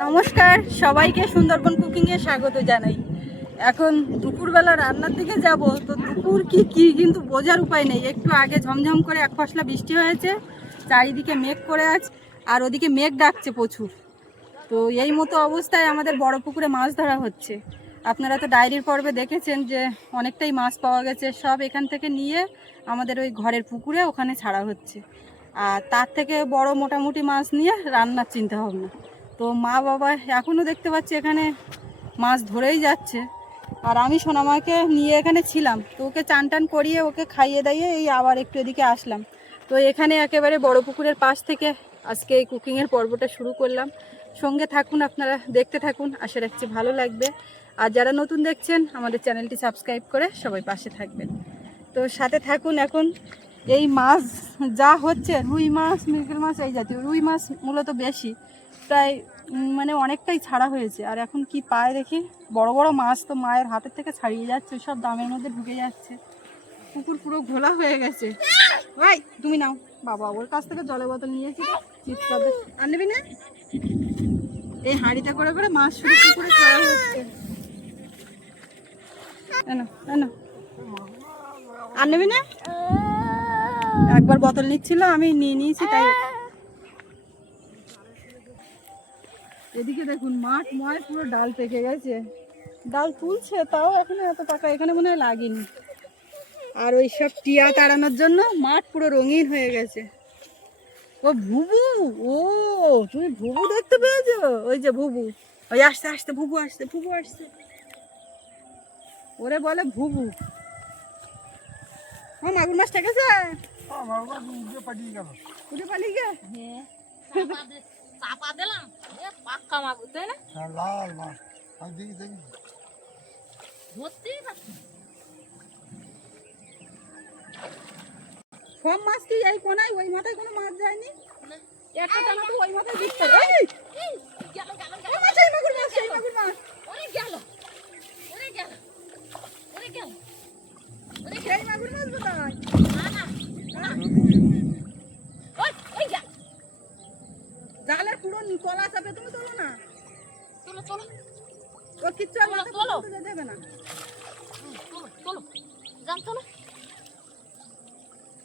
নমস্কার সবাইকে সুন্দরবন কুকিংয়ে স্বাগত জানাই। এখন দুপুরবেলা রান্নার দিকে যাব, তো দুপুর কি কিন্তু বোঝার উপায় নেই। একটু আগে ঝমঝম করে এক পশলা বৃষ্টি হয়েছে, চারিদিকে মেঘ করে আছে, আর ওদিকে মেঘ ডাকছে প্রচুর। তো এই মতো অবস্থায় আমাদের বড় পুকুরে মাছ ধরা হচ্ছে। আপনারা তো ডায়েরির পর্বে দেখেছেন যে অনেকটাই মাছ পাওয়া গেছে, সব এখান থেকে নিয়ে আমাদের ওই ঘরের পুকুরে ওখানে ছাড়া হচ্ছে। আর তার থেকে বড় মোটামুটি মাছ নিয়ে রান্নার চিন্তা ভাবনা। তো মা বাবা এখনও দেখতে পাচ্ছি এখানে মাছ ধরেই যাচ্ছে, আর আমি সোনামাকে নিয়ে এখানে ছিলাম। তো ওকে চান টান করিয়ে ওকে খাইয়ে দাইয়ে এই আবার একটু এদিকে আসলাম। তো এখানে একেবারে বড় পুকুরের পাশ থেকে আজকে এই কুকিংয়ের পর্বটা শুরু করলাম। সঙ্গে থাকুন, আপনারা দেখতে থাকুন, আশা রাখছি ভালো লাগবে। আর যারা নতুন দেখছেন আমাদের চ্যানেলটি সাবস্ক্রাইব করে সবাই পাশে থাকবেন। তো সাথে থাকুন। এখন এই মাছ যা হচ্ছে, রুই মাছ, মৃগেল মাছ, এই জাতীয় রুই মাছ মূলত বেশি, প্রায় মানে অনেকটাই ছাড়া হয়েছে। আর এখন কি পায় দেখি, বড় বড় মাছ তো মায়ের হাতের থেকে ছাড়িয়ে যাচ্ছে, সব দামের মধ্যে ঢুকে যাচ্ছে। পুকুর পুরো ঘোলা হয়ে গেছে। ভাই তুমি নাও, বাবা ওর কাছ থেকে জলের বোতল নিয়েছি, চিৎকার আর নেবি না। এই হাঁড়িতে করে করে মাছ শুরু পুকুরে ছাড়া হচ্ছে। আর নেবি না, একবার বোতল নিচ্ছিল, আমি নিয়ে নিয়েছি তাই। এদিকে দেখুন মাঠ ময় পুরো ডাল পেকে গেছে, ডাল তুলছে তাও এখনো এত পাকা, এখানে মনে হয় লাগেনি। আর ওই সব টিয়া তাড়ানোর জন্য মাঠ পুরো রঙিন হয়ে গেছে। ও ভুবু, ও তুমি ভুবু দেখতে পেয়েছো? ওই যে ভুবু, ওই আসতে আসতে ভুবু আসছে, ভুবু আসছে, ওরে বলে ভুবু। ও মাগুর মাছ ঠেকেছে, উঠে পালিয়ে গে। চাপা দিলাম পাক্কা মাগুর, তাই না? লাল মাছ দেখি দেখি ধরতেই পারছি। সব মাছ কি এই কোনায়, ওই মাথায় কোনো মাছ যায়নি? একটা টানা তো ওই মাথায় দিচ্ছে। এই গেল গেল গেল মাছ, এই মাগুর মাছ, এই মাগুর মাছ ওরে গেল, ওরে গেল, ওরে গেল, ওরে সেই মাগুর মাছ কোথায়? না না ওই ওই গেল, জালের পুরো তলা চাপে, তুমি তোলো না, তোলো তোলো, ও কিচ্ছু আর মাথা তুলতে দেবে না। তোলো তোলো জান, তোলো,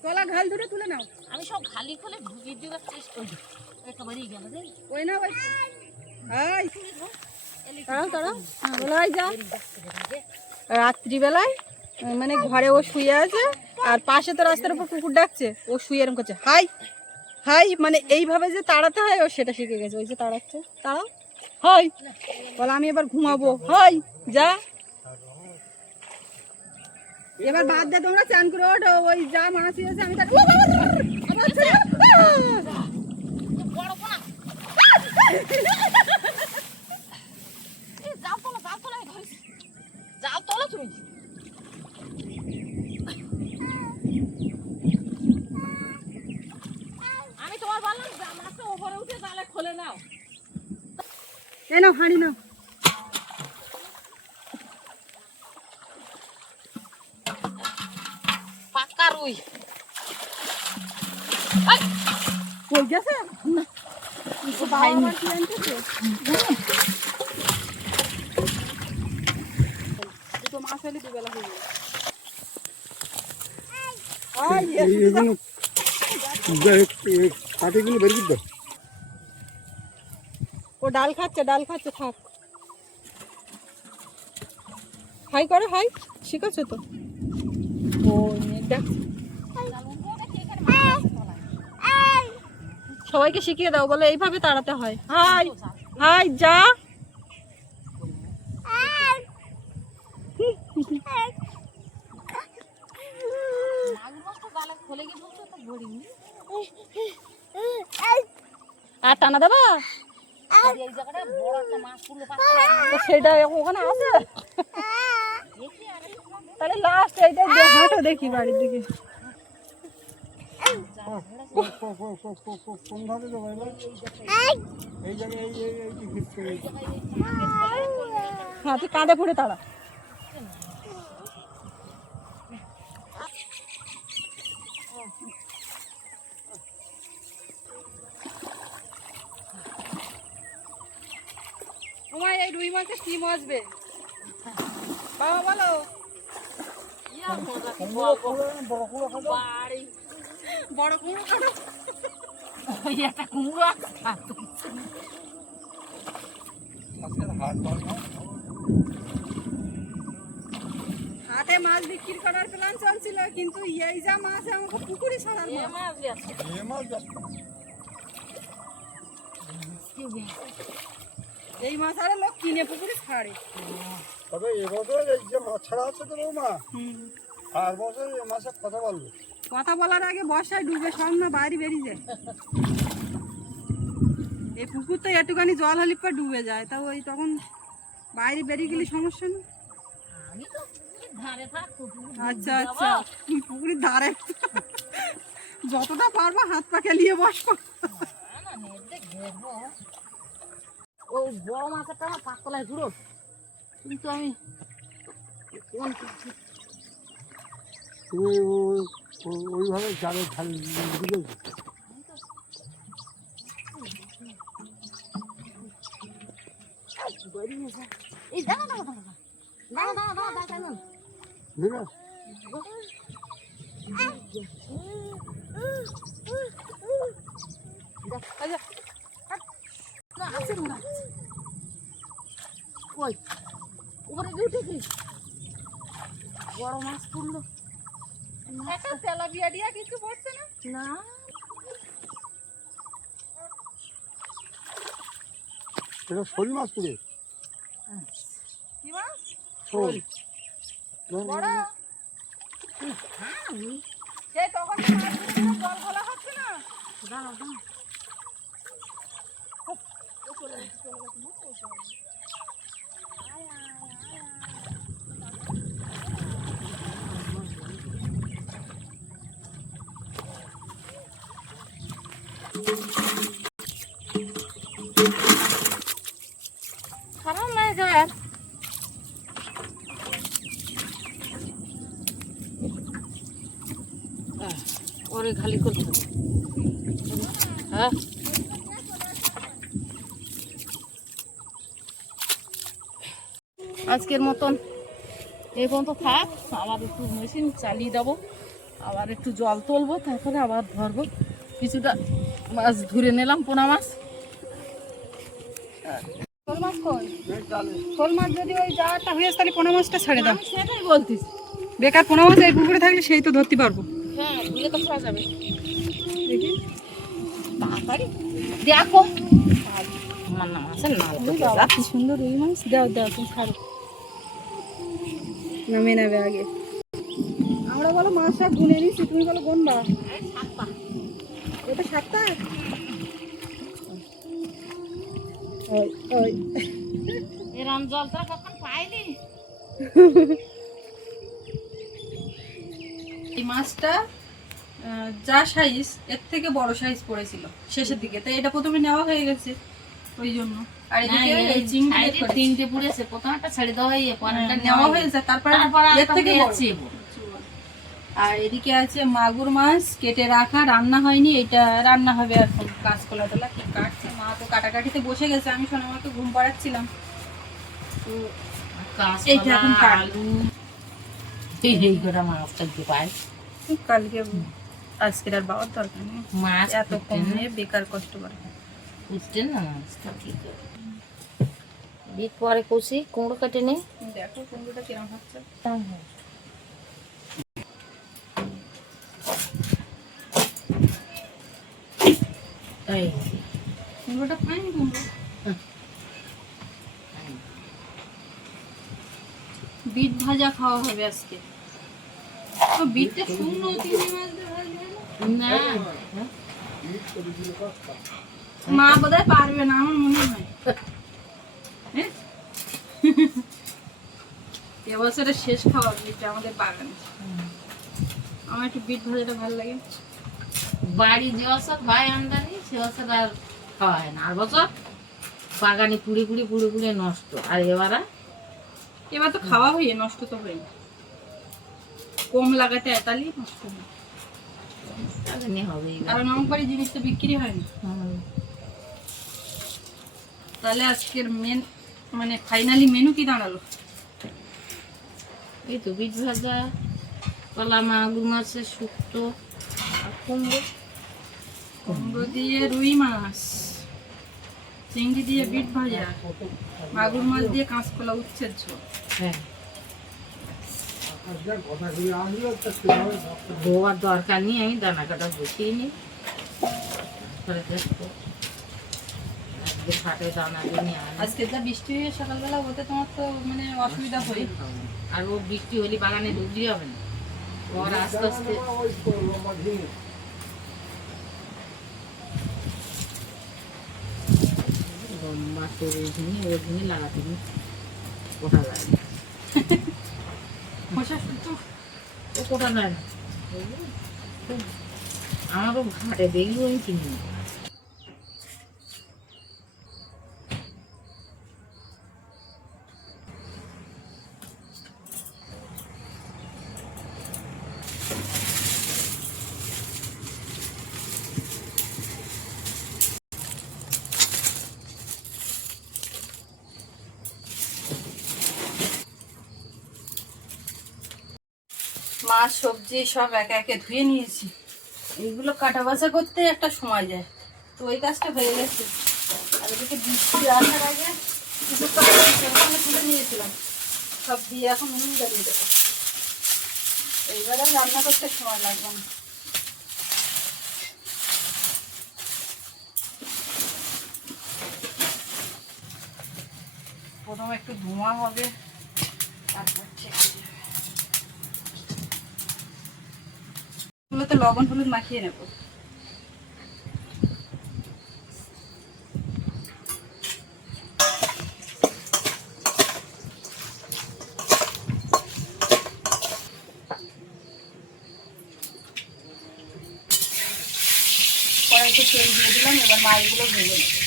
তলা ঘাল ধরে তুলে নাও। আমি সব খালি খোলে ঢুকিয়ে দেওয়ার চেষ্টা করি, একেবারেই গেল রে। ওই না ওই এই তাড়াও তাড়াও, বলাই যা। রাত্রিবেলায় মানে ঘরে ও শুয়ে আছে, আর পাশে তো রাস্তার উপর কুকুর ডাকছে, ও শুয়ে এরকম করছে হাই হাই, মানে এইভাবে যে তাড়াতে হয় ও সেটা শিখে গেছে। ওই যে তাড়াচ্ছে, তাড়াও হাই, বলে আমি এবার ঘুমাবো, হাই যা। এবার বাদ দে, তোমরা চান করে ওঠো, ওই যা মাছ আছে আমি আমি তোমার বললাম মাছটা উপরে উঠে জালে খোলে নাও, এই নাও হাঁড়ি নাও। পাকা রুই কই গেছে না, ভাই কি আনতেছে? দুটো মাছ হলে দুবেলা হয়ে যাবে। ও ডাল খাচ্ছে, ডাল খাচ্ছে, থাক। হাই করে, হাই শিখাচ্ছে তো। ও দেখ, সবাইকে শিখিয়ে দাও, বলে এইভাবে তাড়াতে হয়। হাই হাই যা। আর টানা দেবা, সেটা ওখানে আছে, তাহলে লাস্ট এইটা হাঁটো দেখি বাড়ির দিকে। হ্যাঁ তুই কাঁধে পড়ে তাড়া। তোমার এই রুই মাছে কি মজবে বাবা বলো? বড় কুমড়ো কাটো। একটা কুমড়ো হাটে মাছ বিক্রি করার প্ল্যান চলছিল, কিন্তু এই যা মাছ আমাকে পুকুরে ছাড়ার মাছ। এই মাছ আরে লোক কিনে পুকুরে ছাড়ে। তবে এবছর এই যে মাছ ছাড়া আছে তো বৌমা, আর বছর এই মাছের কথা বলবো। কথা বলার আগে বর্ষায় ডুবে সব না বাইরে বেরিয়ে যায়। এই পুকুর তো একটুখানি জল হলে পর ডুবে যায়, তা ওই তখন বাইরে বেরিয়ে গেলে সমস্যা না। আচ্ছা আচ্ছা, পুকুরের ধারে যতটা পারবো হাত পা খেলিয়ে বসবো। ওই বড় মাছটা আমার পাতলায় ঘুরো, কিন্তু আমি তুমি ওইভাবে জালে ঢালি বুঝেছো? এই দাঁড়া দাঁড়া দাঁড়া দাঁড়া দাঁড়া দাঁড়া দাঁড়া দাঁড়া ঠিক আছে। কই উপরে গিয়ে উঠে গেলি, বড় মাছ পড়লো একটা তেলাপিয়া দিয়া কিছু পড়ছে না। না। এটা শোল মাছ পুরে কি মাছ? শোল। বড় সেই তখন যে মাছগুলো জল ঘোলা হচ্ছে না। দাঁড়া দাঁড়া খারাপ নাই যায়। ওরে খালি করতে হবে। হ্যাঁ আজকের মতন এই পর্যন্ত থাক, আবার একটু মেশিন চালিয়ে দেবো, আবার একটু জল তুলবো, তারপরে আবার ধরবো। কিছুটা মাছ ধরে নিলাম, পোনা মাছ। শোল মাছ কই? শোল মাছ যদি ওই জায়গাটা হয়েছে তাহলে পোনা মাছটা ছেড়ে দাও। আমি সেটাই বলতিস। বেকার পোনা মাছ এই পুকুরে থাকলে সেই তো ধরতে পারবো। হ্যাঁ ধুয়ে তো খাওয়া যাবে। দেখি তাড়াতাড়ি দেখো আমার না মাছের নাল বাবা কি সুন্দর রুই মাছ। দাও দাও তুমি ছাড়ো, নামিয়ে নেবে আগে। আমরা বলো মাছ সব গুনে নিচ্ছি, তুমি বলো গুনবা। ওটা 7টা। ওই ওই এরম জলটা কখন পাইনি। এই মাছটা যা সাইজ এর থেকে বড় সাইজ পড়েছিল শেষের দিকে, তাই এটা প্রথমে নেওয়া হয়ে গেছে ওই জন্য। আর এদিকে এই চিংড়ি তিনটে পুড়েছে, প্রথমটা ছেড়ে দেওয়া হয়ে পরেরটা নেওয়া হয়েছে, তারপরে এর থেকে বড়। আর এদিকে আছে মাগুর মাছ কেটে রাখা, রান্না হয়নি, এটা রান্না হবে এখন। কাঁচকলা টলা কি কাটছে মা, তো কাটাকাটিতে বসে গেছে, আমি সোনামাকে ঘুম পাড়াচ্ছিলাম। তো এইটা এখন আলু এই করে মাছটা দিয়ে পাই। কালকে আজকের আর বাবার দরকার নেই, মাছ এত কম নিয়ে বেকার কষ্ট করে। বুঝছেন না মাছটা ঠিক আছে। বিট পরে কষি কুমড়ো কেটে নে। দেখো কুমড়োটা কিরম হচ্ছে। এই কুমড়োটা খাইনি কুমড়ো। বিট ভাজা খাওয়া হবে আজকে। ও বিটটা শূন্য চিংড়ি মাছ দিয়ে ভাজলে না মা বোধহয় পারবে না, আমার মনে হয়। হ্যাঁ? এবছরের শেষ খাওয়া বিটটা আমাদের বাগানে। আমার একটু বিট ভাজাটা ভালো লাগে। বাড়ি যে বছর ভাই আমদানি সে বছর আর খাওয়া হয় না। আর বছর বাগানে পুড়ে পুড়ে পুড়ে পুড়ে নষ্ট। আর এবার তো খাওয়া হয়ে নষ্ট তো হয়নি, কম লাগাতে এতালি নষ্ট হয়। হবে কারণ আমার বাড়ি জিনিস তো বিক্রি হয়নি। তাহলে আজকের মেন মানে ফাইনালি মেনু কি দাঁড়ালো? এই তো বিট ভাজা, কলা মাগুর মাছের শুক্তো আর কুমড়ো। কুমড়ো দিয়ে রুই মাছ, চিংড়ি দিয়ে বিট ভাজা, মাগুর মাছ দিয়ে কাঁচকলা উচ্ছের ঝোল। হ্যাঁ, ধোয়ার দরকার নেই, আমি দানা কাটা বসিয়ে নিই। তারপরে দেখো আজকে হাটে দানা নিয়ে আনি। আজকে যা বৃষ্টি হয়ে সকালবেলা হতে তোমার তো মানে অসুবিধা হয়। আর ও বৃষ্টি হলে বাগানে ঢুকলি হবে না, ওর আস্তে আস্তে লম্বা করে ওই দিনই লাগাতে নি ওঠা যায় না। খোসা শুদ্ধ ও কোটা যায় না, আমারও ঘাটে দেখি ওই কিনি। মাছ সবজি সব একে একে ধুয়ে নিয়েছি। এইগুলো কাটা বাছা করতে একটা সময় যায়, তো ওই কাজটা হয়ে গেছে। আর এদিকে বৃষ্টি আসার আগে কিছু তুলে নিয়েছিলাম, সব দিয়ে এখন নুন জ্বালিয়ে দেবো। এইবারে রান্না করতে সময় লাগবে না। প্রথমে একটু ধোঁয়া হবে, তারপর এগুলোতে লবণ হলুদ মাখিয়ে নেব। কড়াইতে তেল দিয়ে দিলাম, এবার মাছগুলো ভেজে নেব।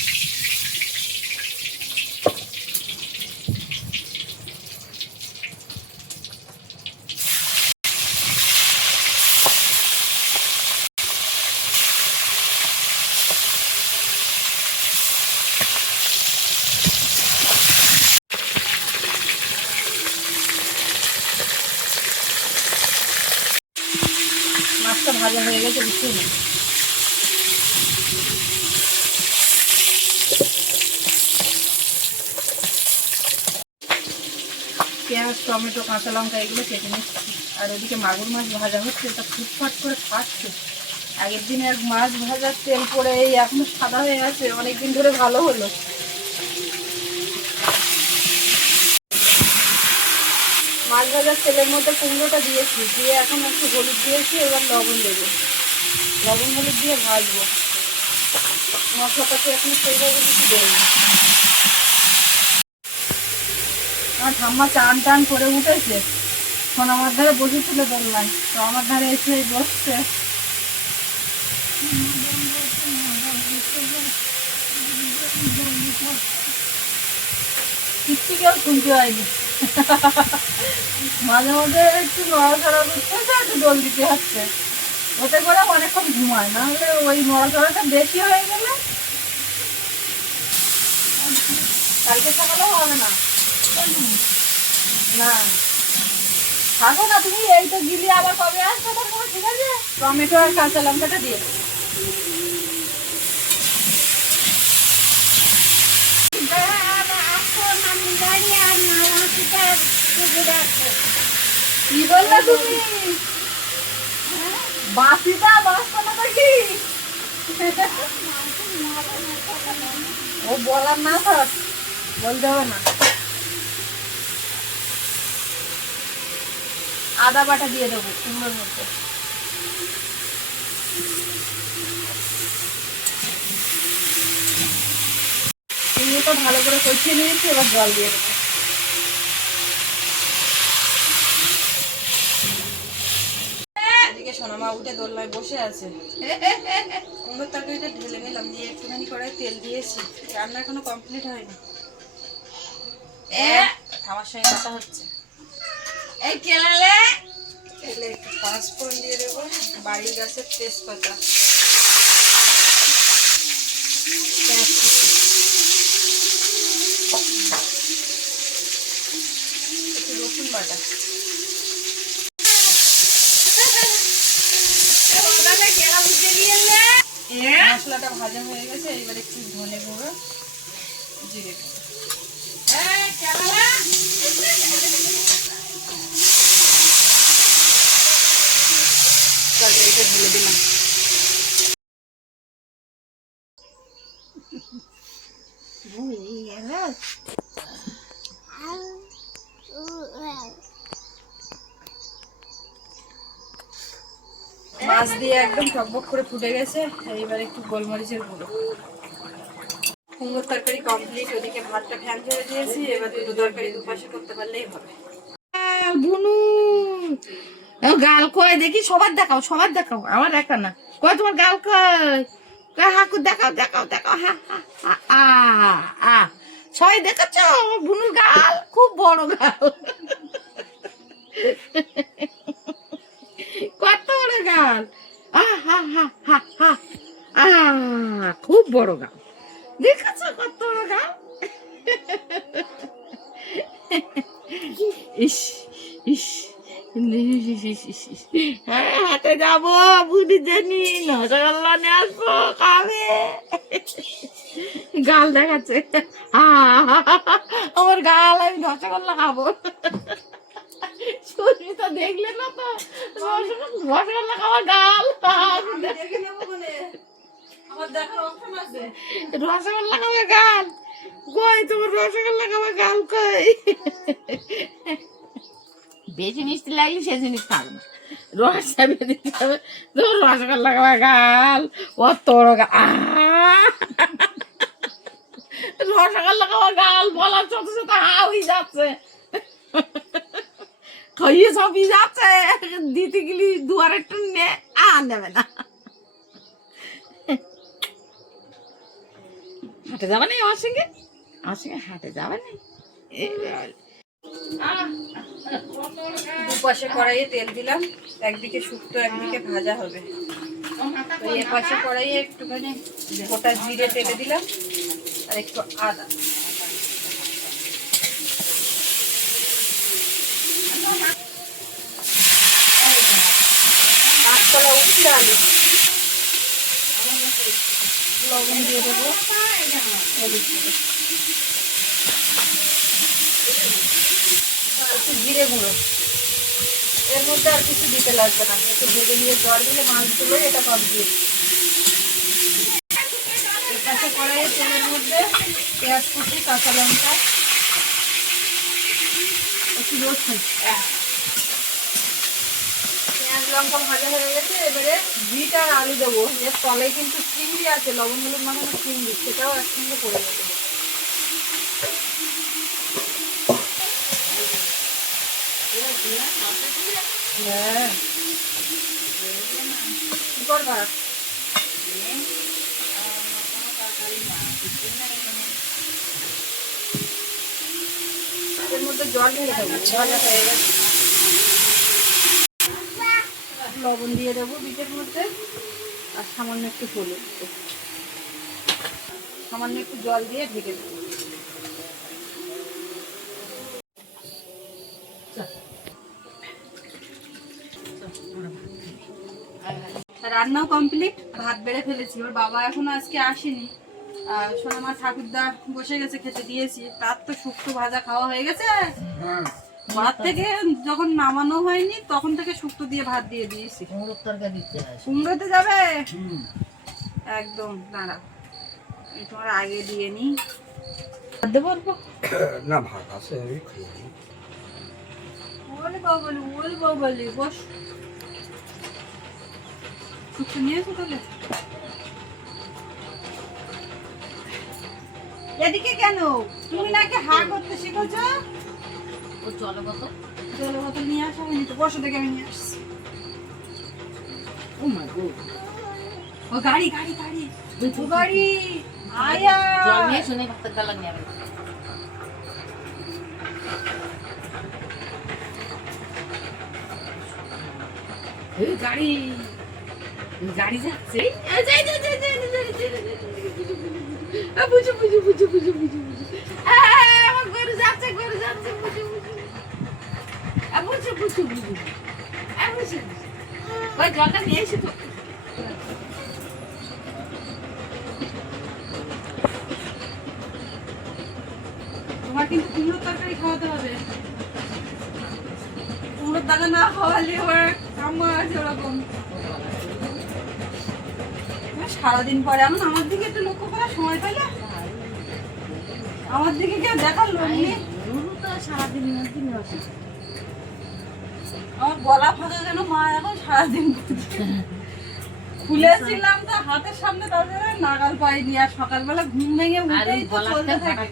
মাছটা ভাজা হয়ে গেছে, উঠিয়ে নেব। পেঁয়াজ টমেটো কাঁচা লঙ্কা এগুলো কেটে নিচ্ছি। আর ওদিকে মাগুর মাছ ভাজা হচ্ছে, এটা ফুটফাট করে ফাটছে। আগের দিন এক মাছ ভাজার তেল পরে এই এখনো সাদা হয়ে আছে, অনেকদিন ধরে ভালো হলো। মাছ ভাজার তেলের মধ্যে কুমড়োটা দিয়েছি, দিয়ে এখন একটু হলুদ দিয়েছি, এবার লবণ দেবো। লবণ হলুদ দিয়ে ভাজবো। মশলাটাকে এখন সেইভাবে কিছু দেবো। আমার ঠাম্মা চান টান করে উঠেছে, এখন আমার ধারে বসেছিল বললাম, তো আমার ধারে এসে বসছে। কিচ্ছু কেউ শুনতে হয়নি। মাঝে মাঝে একটু নড়াচড়া করতে হচ্ছে, একটু জল দিতে হচ্ছে, ওতে করে অনেকক্ষণ ঘুমায়। না হলে ওই নড়াচড়াটা বেশি হয়ে গেলে কালকে সকালেও হবে না। না থাকো না তুমি, এই তো গিলি আবার কবে আসবে তারপরে, ঠিক আছে। টমেটো আর কাঁচা লঙ্কাটা দিয়ে দেবো। কি বললে তুমি? বাসিটা বাসটা না কি? ও বলার না থাক, বলতে হবে না। আদা বাটা দিয়ে দেবো কুমড়োর মধ্যে। কুমড়োটা ভালো করে কষিয়ে নিয়েছি, এবার জল দিয়ে দেবো। এদিকে সোনামা উঠে দোলনায় বসে আছে। কুমড়োর তরকারিটা ঢেলে নিলাম, দিয়ে একটুখানি করে তেল দিয়েছি। রান্না এখনো কমপ্লিট হয়নি, খাওয়ার সঙ্গে কথা হচ্ছে। এই কেলালে তেলে একটু পাঁচফোড়ন দিয়ে দেবো, বাড়ির গাছের তেজপাতা, বাটা। মশলাটা ভাজা হয়ে গেছে, এবার একটু ধনে গুঁড়ো, জিরে গুঁড়ো, তরকারিটা ঢেলে দিলাম। মাছ দিয়ে একদম টকবক করে ফুটে গেছে, এইবার একটু গোলমরিচের গুঁড়ো। কুমড়োর তরকারি কমপ্লিট, ওদিকে ভাতটা ফ্যান ঝরে দিয়েছি, এবার দুটো তরকারি দুপাশে করতে পারলেই হবে। বুনু গাল কয় দেখি, সবার দেখাও, সবার দেখাও, আমার একা না। কয় তোমার গাল কয়, হাকু দেখাও দেখাও দেখাও, হা হা আ আ। সবাই দেখাচ্ছ আমার বুনুর গাল, খুব বড় গাল, কত বড় গাল, আ হা হা হা হা আ, খুব বড় গাল, দেখাচ্ছ কত বড় গাল। ইস ইস, হাতে যাবো বুঝি জানি, রসগোল্লা নিয়ে আসবো, খাবে। গাল দেখাচ্ছে, আমার গাল, আমি রসগোল্লা খাবো। সুস্মিতা দেখলে না তো, রসগোল্লা খাওয়া গাল, রসগোল্লা খাওয়া গাল কই, তোমার রসগোল্লা খাওয়া গাল কই। বেশি মিষ্টি লাগলে সে জিনিস খাবে না, রস চাপিয়ে দিতে হবে। তোমার রসগোল্লা খাওয়া গাল, অত বড় গাল, রসগোল্লা খাওয়া গাল বলার সাথে সাথে হাওই যাচ্ছে, খাইয়ে সবই যাচ্ছে, দিতে গেলি দুয়ারে টুনে নেবে না। হাটে যাবে না আমার সঙ্গে, আমার সঙ্গে হাটে যাবে না। দুপাশে কড়াইয়ে তেল দিলাম, একদিকে শুক্তো একদিকে ভাজা হবে। ওই এপাশে কড়াইয়ে একটুখানি গোটা জিরে তেলে দিলাম আর একটু আদা। কাঁচকলা উচ্ছে আলু, লবণ দিয়ে দেবো, হলুদ দেবো, একটু জিরে গুঁড়ো। এর মধ্যে আর কিছু দিতে লাগবে না, একটু ভেজে নিয়ে জল দিলে মাছগুলো এটা কমপ্লিট। এপাশে কড়াইয়ে তেলের মধ্যে পেঁয়াজ কুচি, কাঁচা লঙ্কা, একটু রসুন, পেঁয়াজ লঙ্কা ভাজা হয়ে গেছে, এবারে বিট আর আলু দেবো। এর তলায় কিন্তু চিংড়ি আছে, লবণ হলুদ মাখানো চিংড়ি, সেটাও একসঙ্গে পড়ে যাবে। হ্যাঁ, কি করবা? এর মধ্যে জল ঢেলে দেবো, ভাজা হয়ে গেছে। লবণ দিয়ে দেবো বিটের মধ্যে, আর সামান্য একটু হলুদ, সামান্য একটু জল দিয়ে ঢেকে দেবো। রান্নাও কমপ্লিট, ভাত বেড়ে ফেলেছি। ওর বাবা এখনো আজকে আসেনি, সোনামা ঠাকুরদা বসে গেছে, খেতে দিয়েছি। তার তো শুক্তো ভাজা খাওয়া হয়ে গেছে, ভাত থেকে যখন নামানো হয়নি তখন থেকে শুক্তো দিয়ে ভাত দিয়ে দিয়েছি। কুমড়োতে যাবে একদম, দাঁড়া আমি তোমার আগে দিয়ে নি। দেবো না, ভাত আছে, আমি খাই। ওলে বাবলি, ওলে বাবলি, বস। শুক্তো নিয়েছো তাহলে? এদিকে কেন? তুমি নাকি হা করতে শিখেছ? ও জল বোতল, জল বোতল নিয়ে আসা হয়নি তো, বসো দেখে আমি নিয়ে আসছি। ও মাই গড, ও গাড়ি গাড়ি গাড়ি, ও গাড়ি আয়া। জল নিয়ে শুনে ভাতের গালা নিয়ে আসবে। এই গাড়ি, গাড়ি যাচ্ছে, বুঝু বুঝু বুঝু বুঝু বুঝু বুঝু, আমার গরু যাচ্ছে, গরু যাচ্ছে, বুঝু বুঝু। বুঝি ওই জলটা নিয়ে এসে তো তোমার কিন্তু কুমড়োর তরকারি খাওয়াতে হবে। কুমড়োর দানা না খাওয়ালে ওর কাম্মা আছে ওরকম। সারাদিন পরে এমন আমার দিকে একটু লক্ষ্য করার সময় পেলে, আমার দিকে কেউ দেখার লোক নেই। সারাদিন আমার গলা ফাঁকা কেন মা এখন সারাদিন খুলেছিলাম তো হাতের সামনে, তাদের নাগাল পাইনি। আর সকালবেলা ঘুম ভেঙে উঠেই তো চলতে থাকে,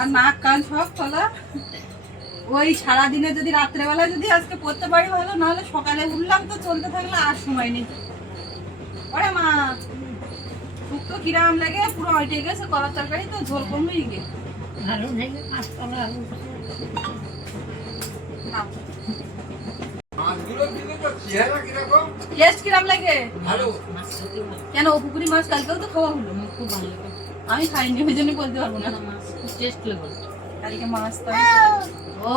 আর নাক কান সব খোলা। ওই সারাদিনে যদি রাত্রেবেলা যদি আজকে পড়তে পারি ভালো, নাহলে সকালে উঠলাম তো চলতে থাকলে আর সময় নেই। ওরে মা শুক্তো কিরাম লাগে, পুরো অইটে গেছে কলার তরকারি, তো ঝোল কমই গে। টেস্ট কিরাম লাগে? কেন ও পুকুরি মাছ কালকেও তো খাওয়া হলো, খুব ভালো লাগে। আমি খাইনি ওই জন্য বলতে পারবো না। টেস্ট লাগে কালকে মাছ তো ও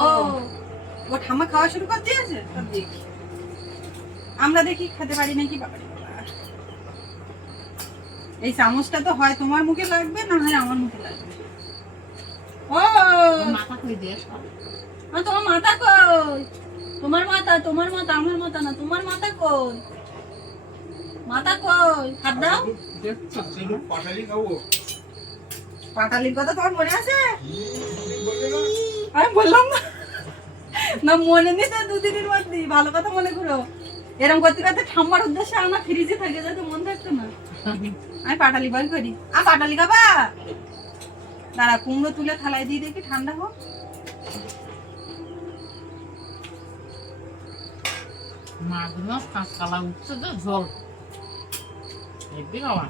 ও ঠাম্মা খাওয়া শুরু করে দিয়েছে। দেখি আমরা দেখি খেতে পারি নাকি। বাবা এই চামচটা তো হয় তোমার মুখে লাগবে, না হয় আমার মুখে লাগবে। ও মাথা কই দিয়ে তোমার মাথা কই? তোমার মাথা, তোমার মাথা, আমার মাথা না। তোমার মাথা কই? মাথা কই? হাত দাও। পাটালির কথা তোমার মনে আছে? আমি বললাম না, না মনে নেই তো, দুদিনের মধ্যে ভালো কথা মনে করো। এরকম করতে করতে ঠাম্মার উদ্দেশ্যে আমার ফ্রিজে থাকে যাতে মন থাকতো না। আমি পাটালি বই করি। পাটালি খাবা? দাঁড়া কুমড়ো তুলে থালায় দিয়ে দেখি ঠান্ডা হোক। মাগুলো কাঁচকলা উঠছে তো ঝোল হেবি খাওয়া।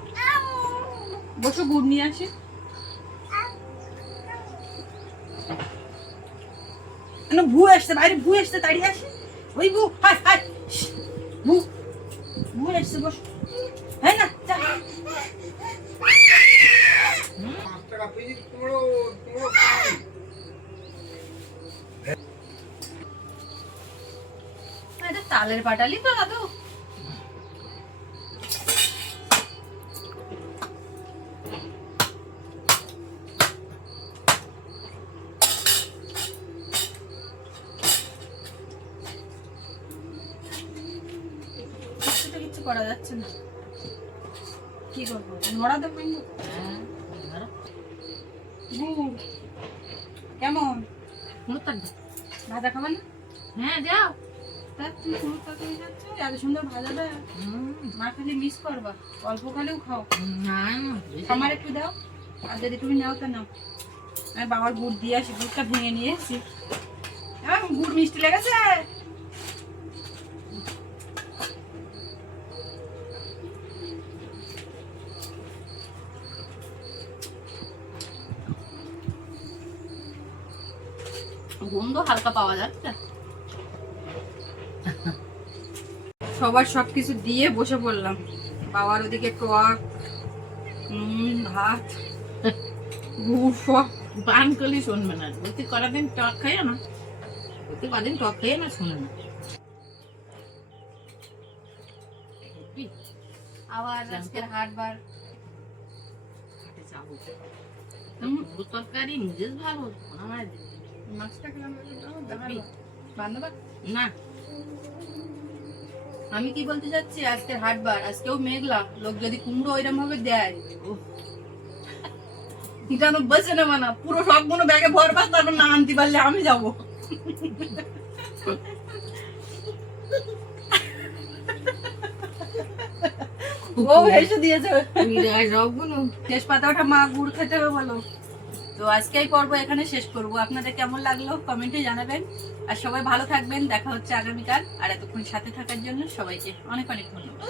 বসো গুড় নিয়ে আসি। ভু আসছে বাইরে, ভু আসছে দাঁড়িয়ে আসে। ওই ভু হাই হাই ভু ভু আসছে, বস। হ্যাঁ না এটা তালের পাটালি তো দাদু। কিছু করা যাচ্ছে না, কি করবো? নড়া দেবো কেমন? ভাজা খাবার না? হ্যাঁ যাও। তা তুমি কুমড়োর তরকারি যাচ্ছ, এত সুন্দর ভাজা দেয়। মা খালি মিস করবা, অল্প খালেও খাও। আমার একটু দাও, আর যদি তুমি নাও তা নাও। আমি বাবার গুড় দিয়ে আসি, গুড়টা ভেঙে নিয়ে এসেছি। গুড় মিষ্টি লেগেছে। গন্ধ হালকা পাওয়া যাচ্ছে। সবার সবকিছু দিয়ে বসে পড়লাম। বাবার ওদিকে টক, ভাত, গুড় সব বান করলে শুনবে না। প্রতি কটা দিন টক খাইও না, প্রতি কদিন টক খাইও না, শুনে না। আবার আজকের হাটবার তরকারি নিজের ভালো মাছটা খেলাম বান্ধবা না। আমি কি বলতে চাচ্ছি, আজকের হাটবার, আজকেও মেঘলা। লোক যদি কুমড়ো ওইরকম ভাবে দেয়, বসে নেবো না, পুরো সবগুলো ব্যাগে ভরবা, তারপর না আনতে পারলে আমি যাবো। ও হেসে দিয়েছে। শেষ পাতা ওঠা মা গুড় খেতে হবে বলো। তো আজকে এই পর্ব এখানে শেষ করব। আপনাদের কেমন লাগলো কমেন্টে জানাবেন। আর সবাই ভালো থাকবেন, দেখা হচ্ছে আগামীকাল। আর এতক্ষণ সাথে থাকার জন্য সবাইকে অনেক অনেক ধন্যবাদ।